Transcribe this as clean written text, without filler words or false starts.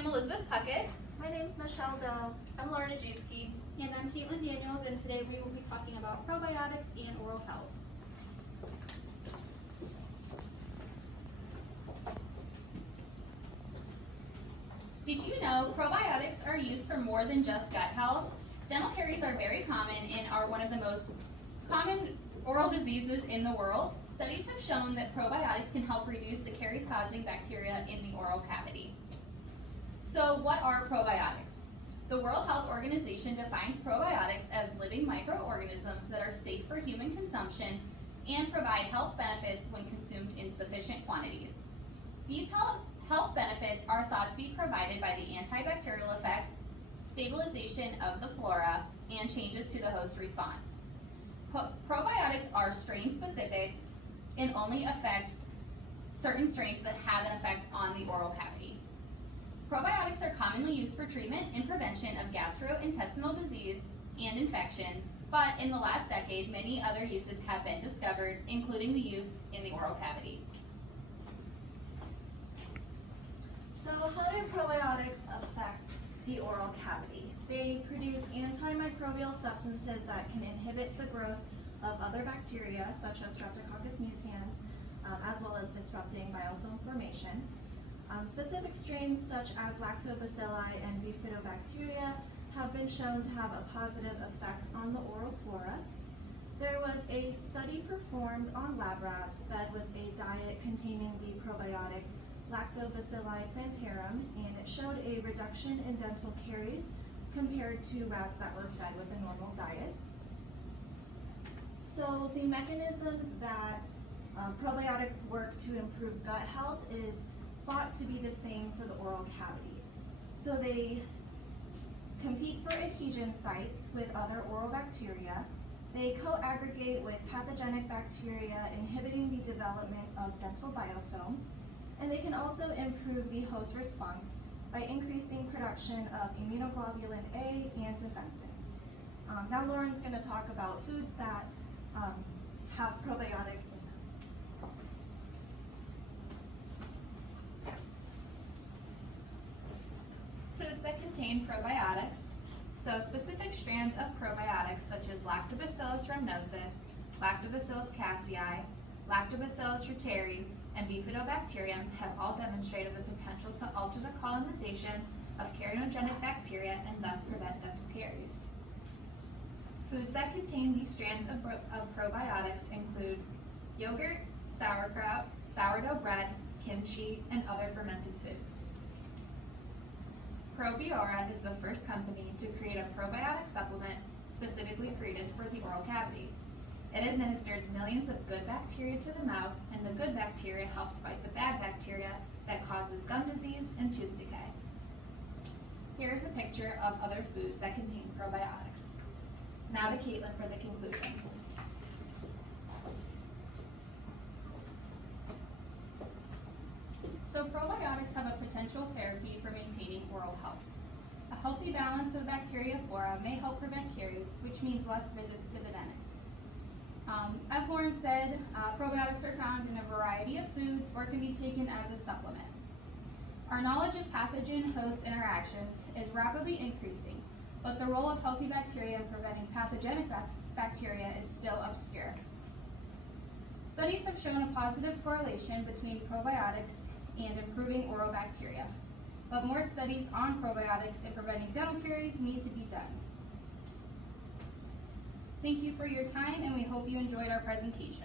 I'm Elizabeth Puckett. My name is Michelle Doe. I'm Lauren Ajewski. And I'm Caitlin Daniels, and today we will be talking about probiotics and oral health. Did you know probiotics are used for more than just gut health? Dental caries are very common and are one of the most common oral diseases in the world. Studies have shown that probiotics can help reduce the caries-causing bacteria in the oral cavity. So what are probiotics? The World Health Organization defines probiotics as living microorganisms that are safe for human consumption and provide health benefits when consumed in sufficient quantities. These health benefits are thought to be provided by the antibacterial effects, stabilization of the flora, and changes to the host response. Probiotics are strain-specific and only affect certain strains that have an effect on the oral cavity. Probiotics are commonly used for treatment and prevention of gastrointestinal disease and infections, but in the last decade, many other uses have been discovered, including the use in the oral cavity. So how do probiotics affect the oral cavity? They produce antimicrobial substances that can inhibit the growth of other bacteria, such as Streptococcus mutans, as well as disrupting biofilm formation. Specific strains such as lactobacilli and bifidobacteria have been shown to have a positive effect on the oral flora. There was a study performed on lab rats fed with a diet containing the probiotic Lactobacilli plantarum, and it showed a reduction in dental caries compared to rats that were fed with a normal diet. So the mechanisms that probiotics work to improve gut health is thought to be the same for the oral cavity. So they compete for adhesion sites with other oral bacteria. They co-aggregate with pathogenic bacteria, inhibiting the development of dental biofilm. And they can also improve the host response by increasing production of immunoglobulin A and defensins. Now Lauren's going to talk about foods that have probiotic in them. Foods that contain probiotics. So specific strands of probiotics such as Lactobacillus rhamnosus, Lactobacillus casei, Lactobacillus reuteri, and Bifidobacterium have all demonstrated the potential to alter the colonization of cariogenic bacteria and thus prevent dental caries. Foods that contain these strands of probiotics include yogurt, sauerkraut, sourdough bread, kimchi, and other fermented foods. Probiora is the first company to create a probiotic supplement specifically created for the oral cavity. It administers millions of good bacteria to the mouth, and the good bacteria helps fight the bad bacteria that causes gum disease and tooth decay. Here's a picture of other foods that contain probiotics. Now to Caitlin for the conclusion. So probiotics have a potential therapy for maintaining oral health. A healthy balance of bacteria flora may help prevent caries, which means less visits to the dentist. As Lauren said, probiotics are found in a variety of foods or can be taken as a supplement. Our knowledge of pathogen-host interactions is rapidly increasing, but the role of healthy bacteria in preventing pathogenic bacteria is still obscure. Studies have shown a positive correlation between probiotics and improving oral bacteria, but more studies on probiotics in preventing dental caries need to be done. Thank you for your time, and we hope you enjoyed our presentation.